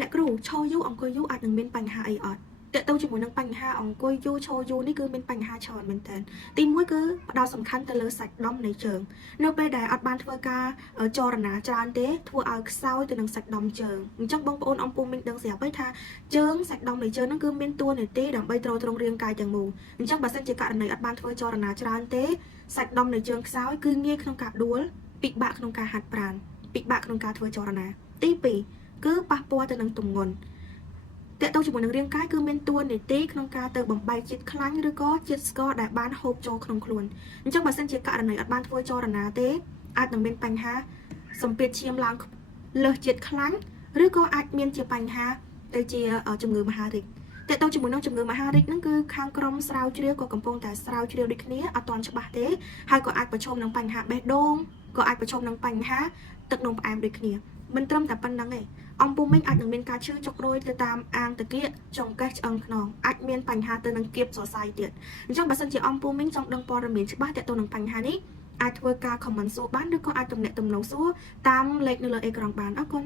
អ្នកគ្រូឈរយូរអង្គុយយូរអាចនឹងមានបញ្ហាអីអត់តើទៅជាមួយនឹងបញ្ហាអង្គុយយូរឈរយូរនេះគឺមានបញ្ហាច្រើនមែនតើទីមួយគឺផ្ដោតសំខាន់ទៅលើសាច់ដុំនៃជើងនៅពេលដែលអត់បានធ្វើការចរណាច្រើនទេធ្វើឲ្យខ្សោយទៅនឹងសាច់ដុំជើងអញ្ចឹងបងប្អូនអំពុំមានដឹងស្រាប់ហើយថាជើងសាច់ដុំនៃជើងហ្នឹងគឺមានតួនាទីដើម្បីទ្រទ្រង់រាងកាយទាំងមូលអញ្ចឹងបើសិនជាករណីអត់បានធ្វើចរណាច្រើនទេសាច់ដុំនៃជើងខ្សោយគឺងាយក្នុងការដួលពិបាកក្នុងការហាត់ប្រាណពិបាកក្នុងការធ្វើចរណាទី2គឺប៉ះពាល់ទៅនឹងទម្ងន់តើទៅជាមួយនឹងរាងកាយគឺមានតួនាទីក្នុងការទៅបំបែកជាតិខ្លាញ់ឬក៏ជាតិស្ករដែលបានហូបចូលក្នុងខ្លួនអញ្ចឹងបើសិនជាករណីអត់បានធ្វើចរណាទេអាចនឹងមានបញ្ហាសម្ពាធឈាមឡើងលើសជាតិខ្លាញ់ឬក៏អាចមានជាបញ្ហាទៅជាជំងឺមហារីកតើទៅជាមួយនឹងជំងឺមហារីកហ្នឹងគឺខាងក្រុមស្រាវជ្រាវក៏កំពុងតែស្រាវជ្រាវដូចគ្នាអត់ទាន់ច្បាស់ទេហើយក៏អាចប្រឈមនឹងបញ្ហាបេះដូងក៏អាចប្រឈមនឹងបញ្ហាទឹកនោមផ្អែមដូចគ្នាមិនត្រឹមតែប៉ុណ្្នឹងទេអំពូមិញអាចនឹងមានការឈឺចុករយទៅតាមអាងតាគៀកចង្កេះឆ្អឹងខ្នងអាចមានបញ្ហាទៅនឹងគៀបសរសៃទៀតអញ្ចឹងបើសិនជាអំពូមិញចង់ដឹងព័ត៌មានច្បាស់ទាក់ទងនឹងបញ្ហានេះអាចធ្វើការ comment សួរបានឬក៏អាចទំនាក់ទំនងសួរតាមលេខនៅលើអេក្រង់បានអរគុណ